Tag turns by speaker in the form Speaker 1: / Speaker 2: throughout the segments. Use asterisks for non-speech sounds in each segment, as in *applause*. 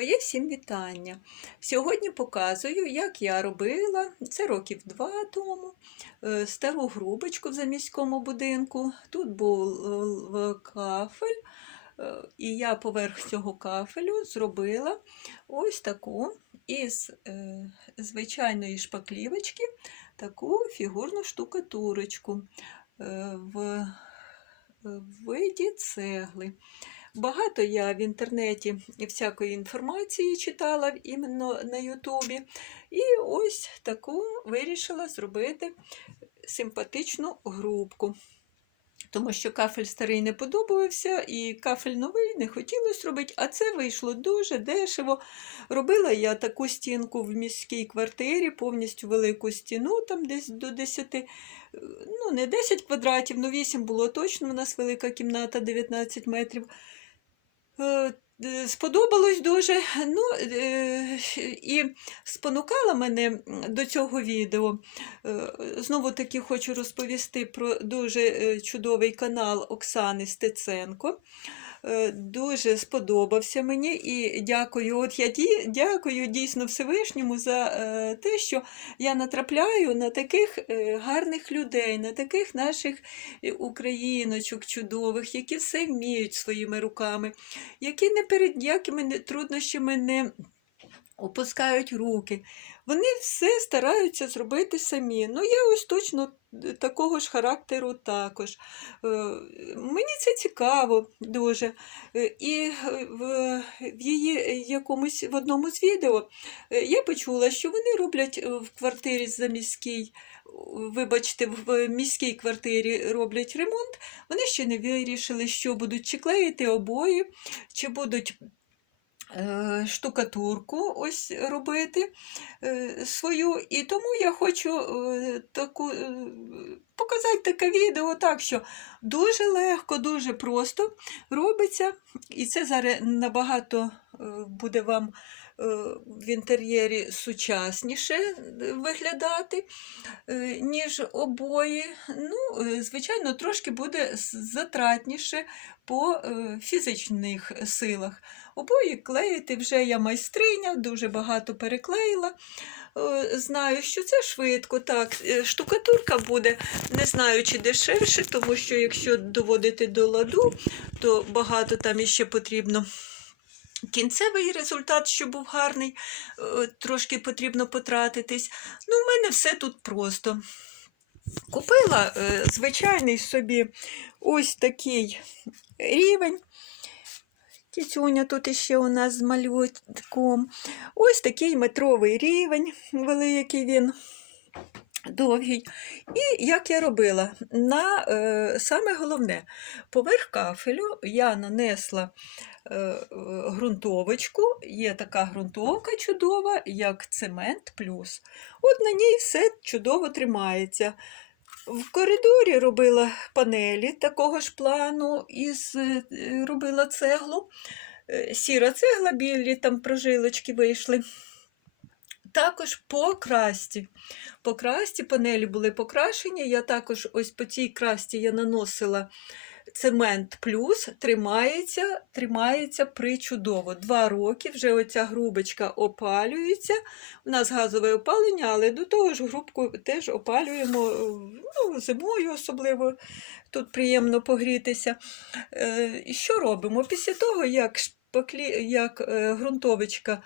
Speaker 1: Моє всім вітання. Сьогодні показую, як я робила, це років два тому, е, стару грубочку в заміському будинку. Тут був е, кафель, е, і я поверх цього кафелю зробила ось таку із звичайної шпаклівочки таку фігурну штукатурочку в виді цегли. Багато я в інтернеті всякої інформації читала іменно на Ютубі. І ось таку вирішила зробити симпатичну грубку. Тому що кафель старий не подобався, і кафель новий не хотілося робити, а це вийшло дуже дешево. Робила я таку стінку в міській квартирі, повністю велику стіну, там десь до 10, ну не 10 квадратів, ну 8 було точно. У нас велика кімната 19 метрів. Е, Сподобалось дуже. Ну, е, І спонукала мене до цього відео. Е, Знову таки хочу розповісти про дуже чудовий канал Оксани Стеценко. Е, Дуже сподобався мені і дякую. От я ді, дякую дійсно Всевишньому за е, те, що я натрапляю на таких е, гарних людей, на таких наших україночок чудових, які все вміють своїми руками, які не перед якими труднощами не опускають руки. Вони все стараються зробити самі. Ну, я ось точно е, такого ж характеру також. Е, Мені це цікаво дуже. Е, І в, її якомусь в одному з відео я почула, що вони роблять в квартирі заміській. Вибачте, в міській квартирі роблять ремонт. Вони ще не вирішили, що будуть чи клеїти обої, чи будуть штукатурку ось робити е, свою. І тому я хочу е, таку, е, показати таке відео так, що дуже легко, дуже просто робиться. І це зараз набагато е, буде вам е, в інтер'єрі сучасніше е, виглядати, е, ніж обої. Ну, е, звичайно, трошки буде затратніше по е, фізичних силах. Обої клеїти вже я майстриня, дуже багато переклеїла. Е, Знаю, що це швидко. Так, е, штукатурка буде, не знаю, чи дешевше, тому що якщо доводити до ладу, то багато там іще потрібно. Кінцевий результат, що був гарний, е, трошки потрібно потратитись. Ну, в мене все тут просто. Купила е, звичайний собі ось такий рівень. Кіцюня тут іще у нас з малютком. Ось такий метровий рівень, великий він, довгий. І як я робила, на е, саме головне, поверх кафелю я нанесла ґрунтовочку, є така ґрунтовка чудова, як цемент плюс. От на ній все чудово тримається. В коридорі робила панелі такого ж плану, із, е, робила цеглу. Е, Сіра цегла, білі там прожилочки вийшли. Також по красті. По красті панелі були покрашені. Я також ось по цій красті я наносила цемент плюс, тримається, тримається причудово. Два роки вже оця грубочка опалюється. У нас газове опалення, але до того ж грубку теж опалюємо е, ну, зимою особливо. Тут приємно погрітися. Е, і що робимо? Після того, як, шпаклі, як е, ґрунтовочка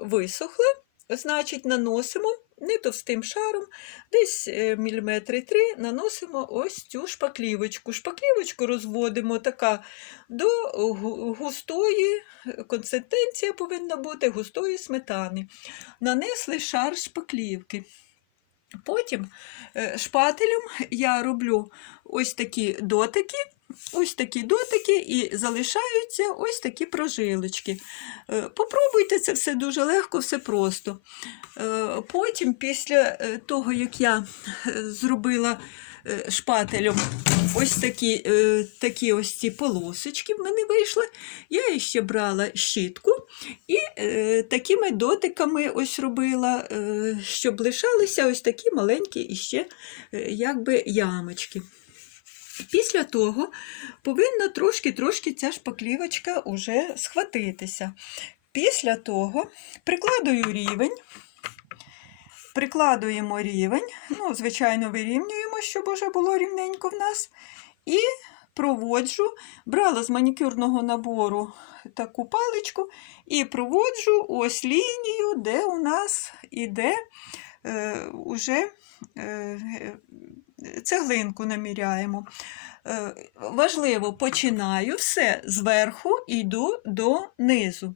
Speaker 1: висохла, значить наносимо не товстим шаром, десь е, міліметри три, наносимо ось цю шпаклівочку. Шпаклівочку розводимо така до густої, консистенція повинна бути густої сметани. Нанесли шар шпаклівки. Потім е, шпателем я роблю ось такі дотики, ось такі дотики і залишаються ось такі прожилочки. Е, Попробуйте це все дуже легко, все просто. Е, Потім, після е, того, як я зробила шпателем ось такі, такі ось ці полосочки в мене вийшли, я ще брала щітку і такими дотиками ось робила, щоб лишалися ось такі маленькі іще якби ямочки. Після того повинна трошки-трошки ця шпаклівочка уже схватитися. Після того прикладую рівень, прикладуємо рівень, ну, звичайно, вирівнюємо, щоб уже було рівненько в нас. І проводжу, брала з манікюрного набору таку паличку і проводжу ось лінію, де у нас іде е, уже е, цеглинку наміряємо. Е, важливо, починаю все зверху йду до низу.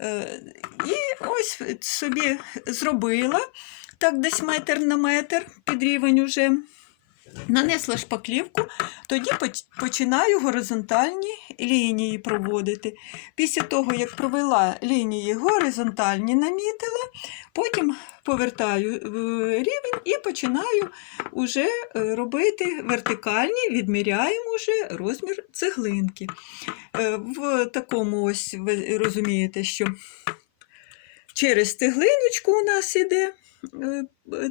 Speaker 1: Е, І ось собі зробила так десь метр на метр під рівень уже. Нанесла шпаклівку, тоді починаю горизонтальні лінії проводити. Після того, як провела лінії горизонтальні, намітила, потім повертаю е, рівень і починаю уже е, робити вертикальні, відміряємо вже розмір цеглинки. Е, В такому ось ви розумієте, що через цеглиночку у нас іде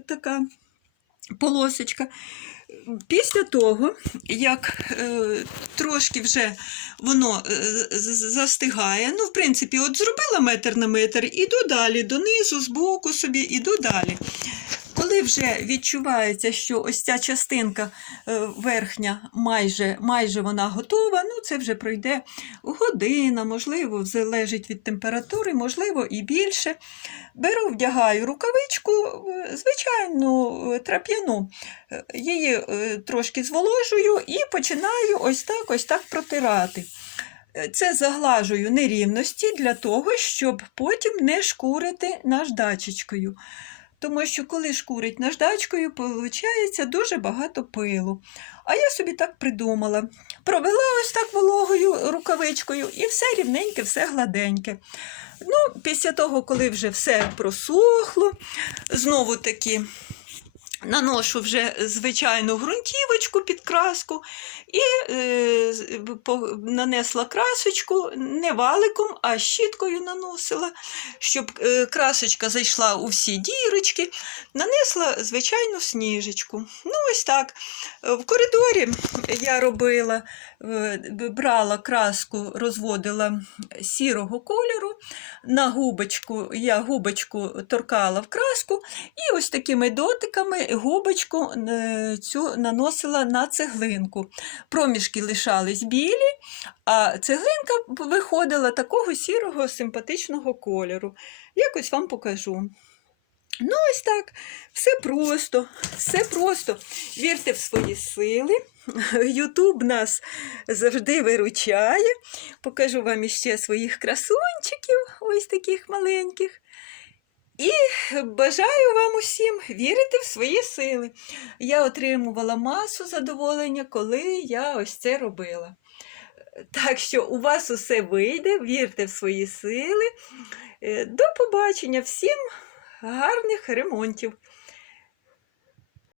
Speaker 1: така полосочка. Після того, як е, трошки вже воно е, застигає, ну, в принципі, от зробила метр на метр, іду далі, донизу, збоку собі, іду далі. Коли вже відчувається, що ось ця частинка е, верхня майже, майже вона готова, ну це вже пройде година, можливо, залежить від температури, можливо, і більше. Беру, вдягаю рукавичку, е, звичайну е, трап'яну, її трошки зволожую і починаю ось так, ось так протирати. Це заглажую нерівності для того, щоб потім не шкурити наждачечкою. Тому що коли шкурить наждачкою, виходить дуже багато пилу. А я собі так придумала. Провела ось так вологою рукавичкою і все рівненьке, все гладеньке. Ну, після того, коли вже все просохло, знову таки наношу вже звичайну ґрунтівочку під краску і е, нанесла красочку не валиком, а щіткою наносила, щоб е, красочка зайшла у всі дірочки, нанесла звичайну сніжечку. Ну, ось так. В коридорі я робила, е, брала краску, розводила сірого кольору. На губочку я губочку торкала в краску і ось такими дотиками губочку е, цю наносила на цеглинку. Проміжки лишались білі, а цеглинка виходила такого сірого симпатичного кольору. Якось вам покажу. Ну, ось так, все просто, все просто. Вірте в свої сили. *laughs* Ютуб нас завжди виручає. Покажу вам іще своїх красунчиків, ось таких маленьких. І бажаю вам усім вірити в свої сили. Я отримувала масу задоволення, коли я ось це робила. Так що у вас усе вийде, вірте в свої сили. Е, До побачення, всім гарних ремонтів!